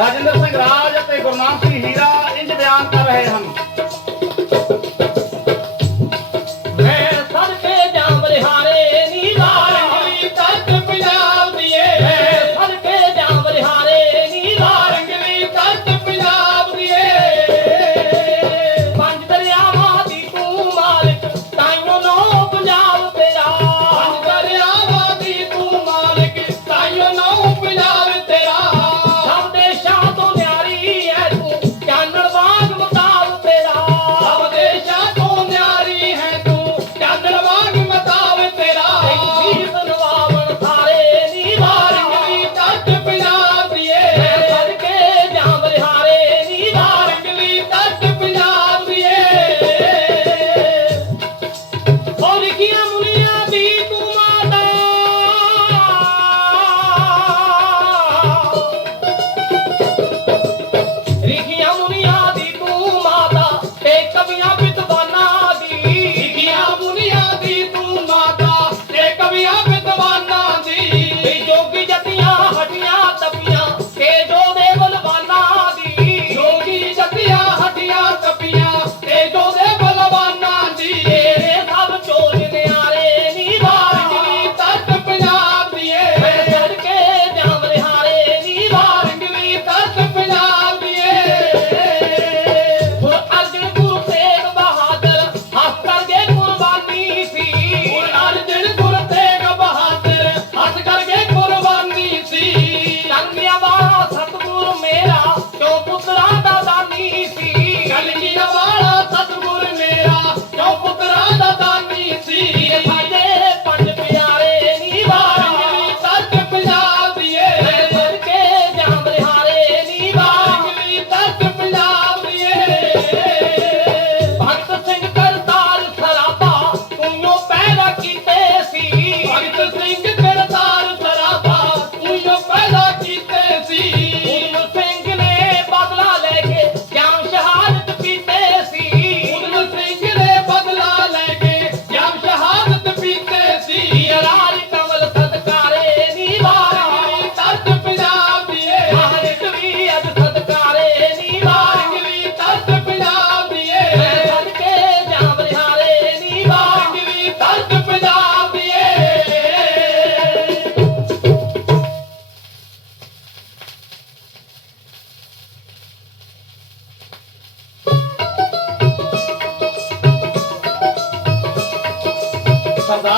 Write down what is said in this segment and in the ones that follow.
ਰਾਜਿੰਦਰ ਸਿੰਘ ਰਾਜ ਅਤੇ ਗੁਰਨਾਮ ਸਿੰਘ ਹੀਰਾ ਇੰਜ ਬਿਆਨ ਕਰ ਰਹੇ ਹਨ।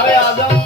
મારે આદમ.